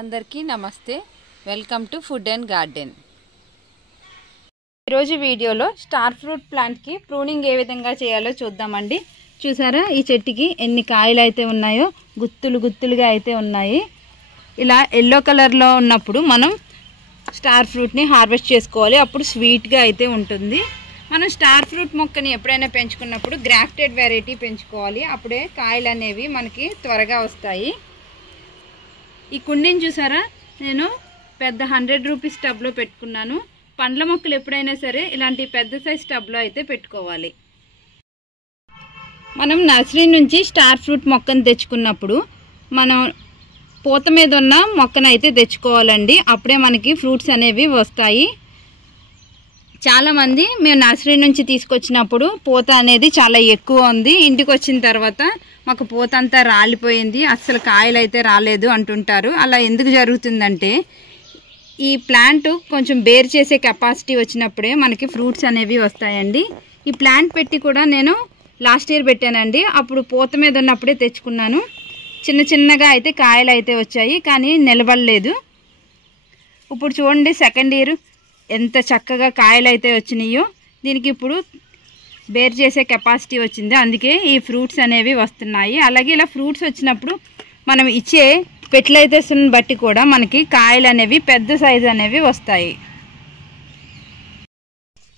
అందరికీ నమస్తే. Welcome to food and garden. ఈరోజు వీడియోలో స్టార్ ఫ్రూట్ ప్లాంట్కి ప్రూనింగ్ ఏ విధంగా చేయాలో చూద్దామండి. చూసారా ఈ చెట్టుకి ఎన్ని కాయలు అయితే ఉన్నాయో, గుత్తులుగా అయితే ఉన్నాయి. ఇలా ఎల్లో కలర్లో ఉన్నప్పుడు మనం స్టార్ ఫ్రూట్ని హార్వెస్ట్ చేసుకోవాలి. అప్పుడు స్వీట్గా అయితే ఉంటుంది. మనం స్టార్ ఫ్రూట్ మొక్కని ఎప్పుడైనా పెంచుకున్నప్పుడు గ్రాఫ్టెడ్ వెరైటీ పెంచుకోవాలి. అప్పుడే కాయలు అనేవి మనకి త్వరగా వస్తాయి. ఈ కుండీని చూసారా, నేను పెద్ద 100 రూపీస్ టబ్లో పెట్టుకున్నాను. పండ్ల మొక్కలు ఎప్పుడైనా సరే ఇలాంటి పెద్ద సైజ్ టబ్లో అయితే పెట్టుకోవాలి. మనం నర్సరీ నుంచి స్టార్ ఫ్రూట్ మొక్కను తెచ్చుకున్నప్పుడు మనం పూత మీద ఉన్న మొక్కను అయితే తెచ్చుకోవాలండి. అప్పుడే మనకి ఫ్రూట్స్ అనేవి వస్తాయి. చాలామంది మేము నర్సరీ నుంచి తీసుకొచ్చినప్పుడు పూత అనేది చాలా ఎక్కువ ఉంది, ఇంటికి వచ్చిన తర్వాత మాకు పూత అంతా రాలిపోయింది, అస్సలు కాయలు అయితే రాలేదు అంటుంటారు. అలా ఎందుకు జరుగుతుందంటే ఈ ప్లాంట్ కొంచెం బేర్ చేసే కెపాసిటీ వచ్చినప్పుడే మనకి ఫ్రూట్స్ అనేవి వస్తాయండి. ఈ ప్లాంట్ పెట్టి కూడా నేను లాస్ట్ ఇయర్ పెట్టానండి. అప్పుడు పూత మీద ఉన్నప్పుడే తెచ్చుకున్నాను. చిన్నగా అయితే కాయలు అయితే వచ్చాయి, కానీ నిలబడలేదు. ఇప్పుడు చూడండి సెకండ్ ఇయర్ ఎంత చక్కగా కాయలు అయితే వచ్చినాయో. దీనికి ఇప్పుడు బేర్ చేసే కెపాసిటీ వచ్చింది, అందుకే ఈ ఫ్రూట్స్ అనేవి వస్తున్నాయి. అలాగే ఇలా ఫ్రూట్స్ వచ్చినప్పుడు మనం ఇచ్చే ఫెర్టిలైజర్స్ని బట్టి కూడా మనకి కాయలు అనేవి పెద్ద సైజు అనేవి వస్తాయి.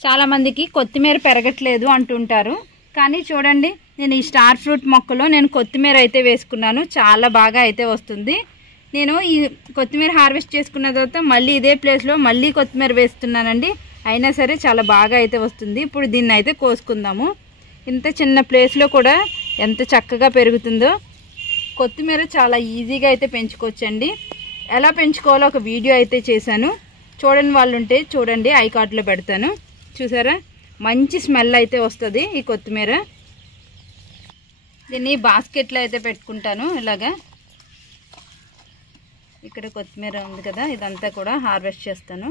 చాలామందికి కొత్తిమీర పెరగట్లేదు అంటుంటారు, కానీ చూడండి నేను ఈ స్టార్ ఫ్రూట్ మొక్కలో నేను కొత్తిమీర అయితే వేసుకున్నాను. చాలా బాగా అయితే వస్తుంది. నేను ఈ కొత్తిమీర హార్వెస్ట్ చేసుకున్న తర్వాత మళ్ళీ ఇదే ప్లేస్లో మళ్ళీ కొత్తిమీర వేస్తున్నానండి. అయినా సరే చాలా బాగా అయితే వస్తుంది. ఇప్పుడు దీన్ని అయితే కోసుకుందాము. ఇంత చిన్న ప్లేస్లో కూడా ఎంత చక్కగా పెరుగుతుందో. కొత్తిమీర చాలా ఈజీగా అయితే పెంచుకోవచ్చండి. ఎలా పెంచుకోవాలో ఒక వీడియో అయితే చేశాను, చూడని వాళ్ళు ఉంటే చూడండి, ఐ కార్డ్లో పెడతాను. చూసారా మంచి స్మెల్ అయితే వస్తుంది ఈ కొత్తిమీర. దీన్ని బాస్కెట్లో అయితే పెట్టుకుంటాను. ఇలాగా ఇక్కడ కొత్తిమీర ఉంది కదా, ఇదంతా కూడా హార్వెస్ట్ చేస్తాను.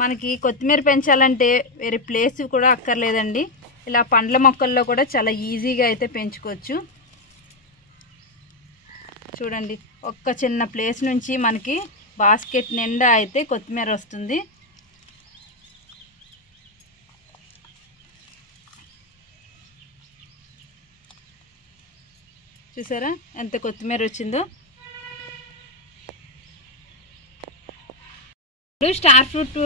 మనకి కొత్తిమీర పెంచాలంటే వేరే ప్లేస్ కూడా అక్కర్లేదండి. ఇలా పండ్ల మొక్కల్లో కూడా చాలా ఈజీగా అయితే పెంచుకోవచ్చు. చూడండి ఒక్క చిన్న ప్లేస్ నుంచి మనకి బాస్కెట్ నిండా అయితే కొత్తిమీర వస్తుంది. చూసారా ఎంత కొత్తిమీర వచ్చిందో. ఇప్పుడు స్టార్ ఫ్రూట్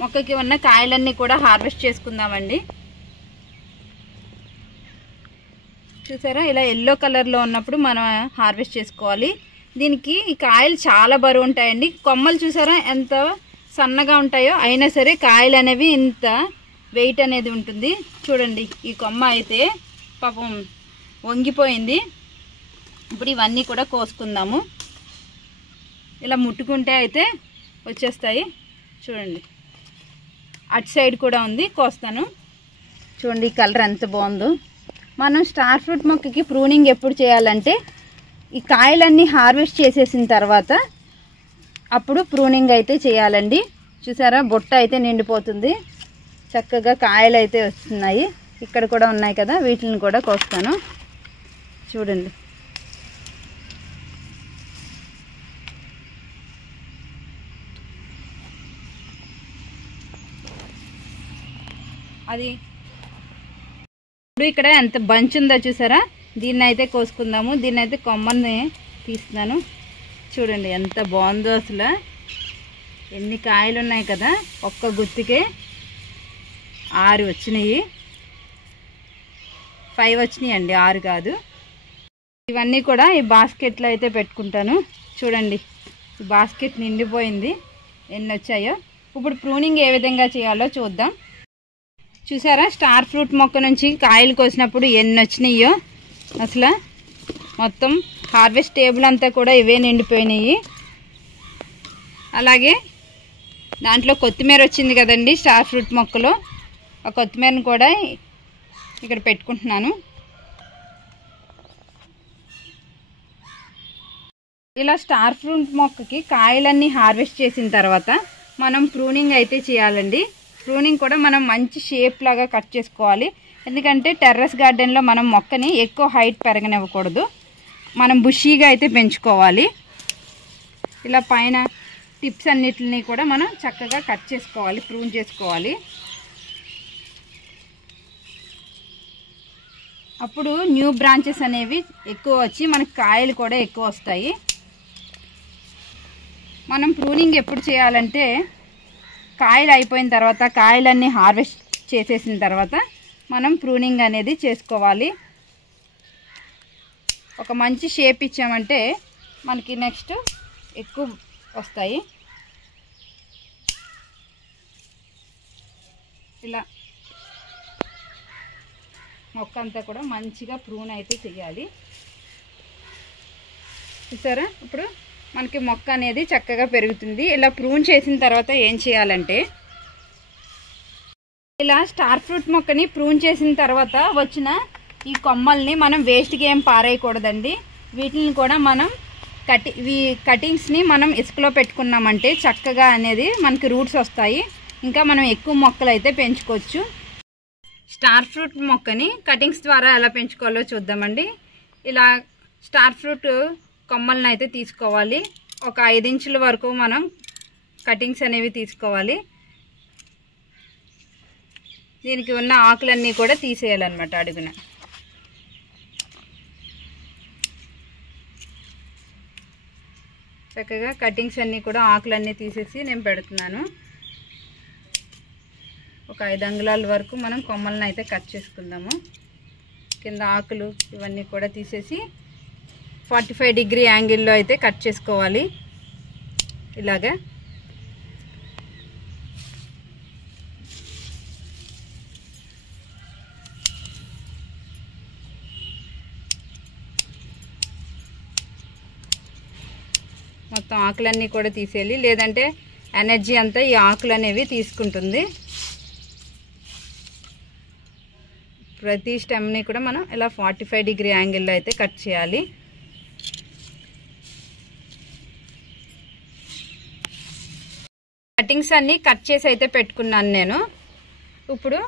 మొక్కకి ఉన్న కాయలన్నీ కూడా హార్వెస్ట్ చేసుకుందామండి. చూసారా ఇలా ఎల్లో కలర్లో ఉన్నప్పుడు మనం హార్వెస్ట్ చేసుకోవాలి. దీనికి ఈ కాయలు చాలా బరువు ఉంటాయండి. కొమ్మలు చూసారా ఎంత సన్నగా ఉంటాయో, అయినా సరే కాయలు అనేవి ఇంత వెయిట్ అనేది ఉంటుంది. చూడండి ఈ కొమ్మ అయితే పాపం వంగిపోయింది. ఇప్పుడు ఇవన్నీ కూడా కోసుకుందాము. ఇలా ముట్టుకుంటే అయితే వచ్చేస్తాయి. చూడండి అటు సైడ్ కూడా ఉంది, కోస్తాను. చూడండి ఈ కలర్ ఎంత బాగుందో. మనం స్టార్ ఫ్రూట్ మొక్కకి ప్రూనింగ్ ఎప్పుడు చేయాలంటే ఈ కాయలన్నీ హార్వెస్ట్ చేసేసిన తర్వాత అప్పుడు ప్రూనింగ్ అయితే చేయాలండి. చూసారా బొట్ట అయితే నిండిపోతుంది, చక్కగా కాయలు అయితే వస్తున్నాయి. ఇక్కడ కూడా ఉన్నాయి కదా, వీటిని కూడా కోస్తాను. చూడండి అది ఇప్పుడు ఇక్కడ ఎంత బంచ్ ఉందో చూసారా, దీన్ని అయితే కోసుకుందాము. దీన్ని అయితే కొమ్మని తీస్తున్నాను. చూడండి ఎంత బాగుందో, అసలు ఎన్ని కాయలు ఉన్నాయి కదా. ఒక్క గుత్తికే 6 వచ్చినాయి, 5 వచ్చినాయి అండి, 6 కాదు. ఇవన్నీ కూడా ఈ బాస్కెట్లో అయితే పెట్టుకుంటాను. చూడండి ఈ బాస్కెట్ నిండిపోయింది, ఎన్ని వచ్చాయో. ఇప్పుడు ప్రూనింగ్ ఏ విధంగా చేయాలో చూద్దాం. చూసారా స్టార్ ఫ్రూట్ మొక్క నుంచి కాయలు కోసినప్పుడు ఎన్ని వచ్చినాయో. అసలు మొత్తం హార్వెస్ట్ టేబుల్ అంతా కూడా ఇవే నిండిపోయినాయి. అలాగే దాంట్లో కొత్తిమీర వచ్చింది కదండి స్టార్ ఫ్రూట్ మొక్కలో, ఆ కొత్తిమీరను కూడా ఇక్కడ పెట్టుకుంటున్నాను. ఇలా స్టార్ ఫ్రూట్ మొక్కకి కాయలన్నీ హార్వెస్ట్ చేసిన తర్వాత మనం ప్రూనింగ్ అయితే చేయాలండి. ప్రూనింగ్ కూడా మనం మంచి షేప్ లాగా కట్ చేసుకోవాలి. ఎందుకంటే టెర్రస్ గార్డెన్లో మనం మొక్కని ఎక్కువ హైట్ పెరగనివ్వకూడదు. మనం బుషీగా అయితే పెంచుకోవాలి. ఇలా పైన టిప్స్ అన్నిటిని కూడా మనం చక్కగా కట్ చేసుకోవాలి, ప్రూన్ చేసుకోవాలి. అప్పుడు న్యూ బ్రాంచెస్ అనేవి ఎక్కువ వచ్చి మనకి కాయలు కూడా ఎక్కువ వస్తాయి. మనం ప్రూనింగ్ ఎప్పుడు చేయాలంటే కాయలు అయిపోయిన తర్వాత, కాయలన్నీ హార్వెస్ట్ చేసేసిన తర్వాత మనం ప్రూనింగ్ అనేది చేసుకోవాలి. ఒక మంచి షేప్ ఇచ్చామంటే మనకి నెక్స్ట్ ఎక్కువ వస్తాయి. ఇలా మొక్క అంతా కూడా మంచిగా ప్రూన్ అయితే చేయాలి. చూసారా, ఇప్పుడు మనకి మొక్క అనేది చక్కగా పెరుగుతుంది. ఇలా ప్రూన్ చేసిన తర్వాత ఏం చేయాలంటే, ఇలా స్టార్ ఫ్రూట్ మొక్కని ప్రూన్ చేసిన తర్వాత వచ్చిన ఈ కొమ్మల్ని మనం వేస్ట్గా ఏం పారేయకూడదండి. వీటిని కూడా మనం కటింగ్స్ని మనం ఇసుకలో పెట్టుకున్నామంటే చక్కగా అనేది మనకి రూట్స్ వస్తాయి. ఇంకా మనం ఎక్కువ మొక్కలు అయితే పెంచుకోవచ్చు. స్టార్ ఫ్రూట్ మొక్కని కటింగ్స్ ద్వారా ఎలా పెంచుకోవాలో చూద్దామండి. ఇలా స్టార్ ఫ్రూట్ కొమ్మలను అయితే తీసుకోవాలి. ఒక 5 ఇంచుల వరకు మనం కటింగ్స్ అనేవి తీసుకోవాలి. దీనికి ఉన్న ఆకులన్నీ కూడా తీసేయాలన్నమాట అడుగున. చక్కగా కటింగ్స్ అన్నీ కూడా ఆకులన్నీ తీసేసి నేను పెడుతున్నాను. ఒక 5 అంగుళాల వరకు మనం కొమ్మలను అయితే కట్ చేసుకుందాము. కింద ఆకులు ఇవన్నీ కూడా తీసేసి 45 డిగ్రీ యాంగిల్లో అయితే కట్ చేసుకోవాలి. ఇలాగా మొత్తం ఆకులన్నీ కూడా తీసేయాలి, లేదంటే ఎనర్జీ అంతా ఈ ఆకులు అనేవి తీసుకుంటుంది. ప్రతి స్టెమ్ని కూడా మనం ఇలా 45 డిగ్రీ యాంగిల్లో అయితే కట్ చేయాలి. కటింగ్స్ అన్నీ కట్ చేసి అయితే పెట్టుకున్నాను నేను. ఇప్పుడు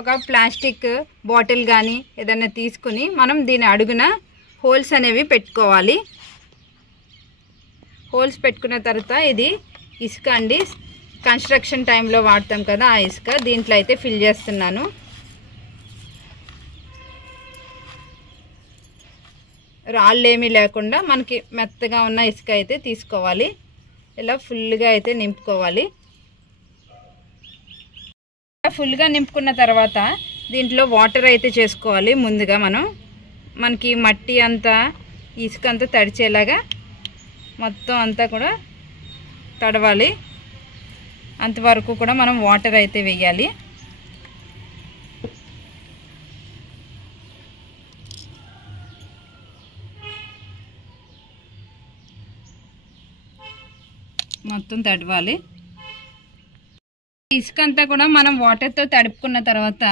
ఒక ప్లాస్టిక్ బాటిల్ కానీ ఏదైనా తీసుకుని మనం దీని అడుగున హోల్స్ అనేవి పెట్టుకోవాలి. హోల్స్ పెట్టుకున్న తర్వాత ఇది ఇసుక అండి, కన్స్ట్రక్షన్ టైంలో వాడతాం కదా ఆ ఇసుక, దీంట్లో అయితే ఫిల్ చేస్తున్నాను. రాళ్ళు ఏమీ లేకుండా మనకి మెత్తగా ఉన్న ఇసుక అయితే తీసుకోవాలి. ఇలా ఫుల్గా అయితే నింపుకోవాలి. ఫుల్గా నింపుకున్న తర్వాత దీంట్లో వాటర్ అయితే చేసుకోవాలి. ముందుగా మనకి మట్టి అంతా ఇసుక అంతా తడిచేలాగా మొత్తం అంతా కూడా తడవాలి. అంతవరకు కూడా మనం వాటర్ అయితే వేయాలి. మొత్తం తడవాలి. ఇసుక అంతా కూడా మనం వాటర్తో తడుపుకున్న తర్వాత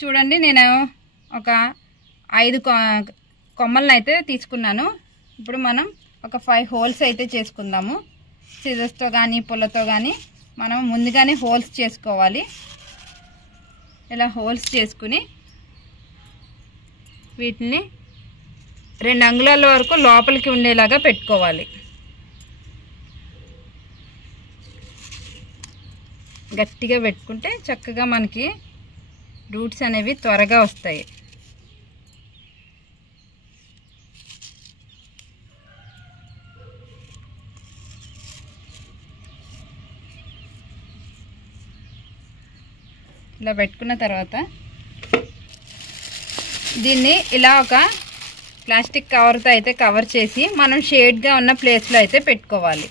చూడండి, నేను ఒక 5 కొమ్మలను అయితే తీసుకున్నాను. ఇప్పుడు మనం ఒక 5 హోల్స్ అయితే చేసుకుందాము. సిజర్స్తో కానీ పుల్లతో కానీ మనం ముందుగానే హోల్స్ చేసుకోవాలి. ఇలా హోల్స్ చేసుకుని వీటిని 2 అంగుళాల వరకు లోపలికి ఉండేలాగా పెట్టుకోవాలి. గట్టిగా పెట్టుకుంటే చక్కగా మనకి రూట్స్ అనేవి త్వరగా వస్తాయి. ఇలా పెట్టుకున్న తర్వాత దీన్ని ఇలా ఒక ప్లాస్టిక్ కవర్తో అయితే కవర్ చేసి మనం షేడ్గా ఉన్న ప్లేస్లో అయితే పెట్టుకోవాలి.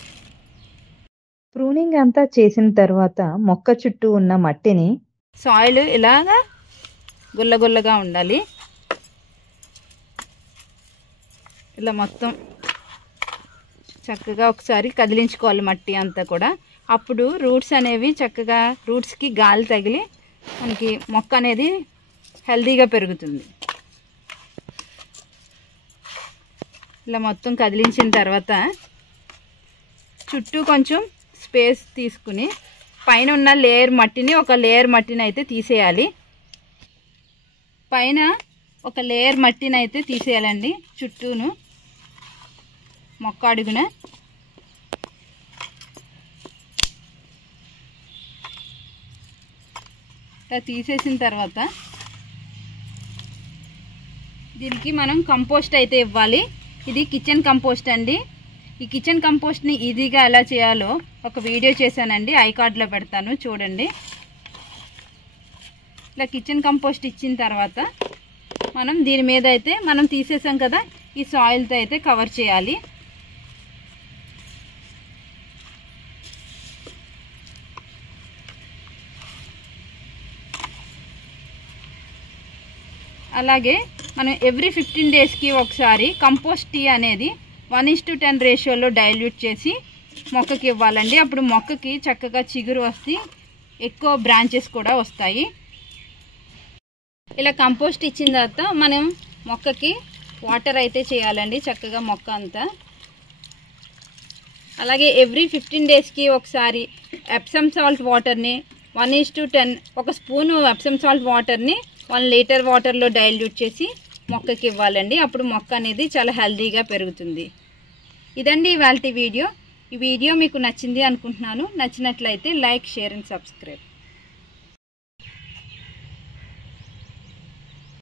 ప్రూనింగ్ అంతా చేసిన తర్వాత మొక్క చుట్టూ ఉన్న మట్టిని, సాయిల్ ఇలాగా గుల్లగుల్లగా ఉండాలి. ఇలా మొత్తం చక్కగా ఒకసారి కదిలించుకోవాలి మట్టి అంతా కూడా. అప్పుడు రూట్స్ అనేవి చక్కగా రూట్స్కి గాలి తగిలి మనకి మొక్క అనేది హెల్తీగా పెరుగుతుంది. ఇలా మొత్తం కదిలించిన తర్వాత చుట్టూ కొంచెం స్పేస్ తీసుకుని పైన ఉన్న లేయర్ మట్టిని, ఒక లేయర్ మట్టిని అయితే తీసేయాలి. పైన ఒక లేయర్ మట్టిని అయితే తీసేయాలండి చుట్టూను మొక్క అడుగున. తీసేసిన తర్వాత దీనికి మనం కంపోస్ట్ అయితే ఇవ్వాలి. ఇది కిచెన్ కంపోస్ట్ అండి. ఈ కిచెన్ కంపోస్ట్ని ఈజీగా ఎలా చేయాలో ఒక వీడియో చేశానండి, ఐ కార్డ్లో పెడతాను చూడండి. ఇలా కిచెన్ కంపోస్ట్ ఇచ్చిన తర్వాత మనం దీని మీద అయితే మనం తీసేసాం కదా ఈ సాయిల్తో అయితే కవర్ చేయాలి. అలాగే మనం ఎవ్రీ 15 డేస్కి ఒకసారి కంపోస్ట్ టీ అనేది 1:10 రేషియోలో డైల్యూట్ చేసి మొక్కకి ఇవ్వాలండి. అప్పుడు మొక్కకి చక్కగా చిగురు వస్తే ఎక్కువ బ్రాంచెస్ కూడా వస్తాయి. ఇలా కంపోస్ట్ ఇచ్చిన తర్వాత మనం మొక్కకి వాటర్ అయితే చేయాలండి చక్కగా మొక్క అంతా. అలాగే ఎవ్రీ 15 డేస్కి ఒకసారి ఎప్సమ్ సాల్ట్ వాటర్ని 1:10 ఒక స్పూను ఎప్సమ్ సాల్ట్ వాటర్ని 1 లీటర్ వాటర్లో డైల్యూట్ చేసి మొక్కకి ఇవ్వాలండి. అప్పుడు మొక్క అనేది చాలా హెల్తీగా పెరుగుతుంది. ఇదండి ఇవాల్టి వీడియో. ఈ వీడియో మీకు నచ్చింది అనుకుంటున్నాను. నచ్చినట్లయితే లైక్, షేర్ అండ్ సబ్స్క్రైబ్.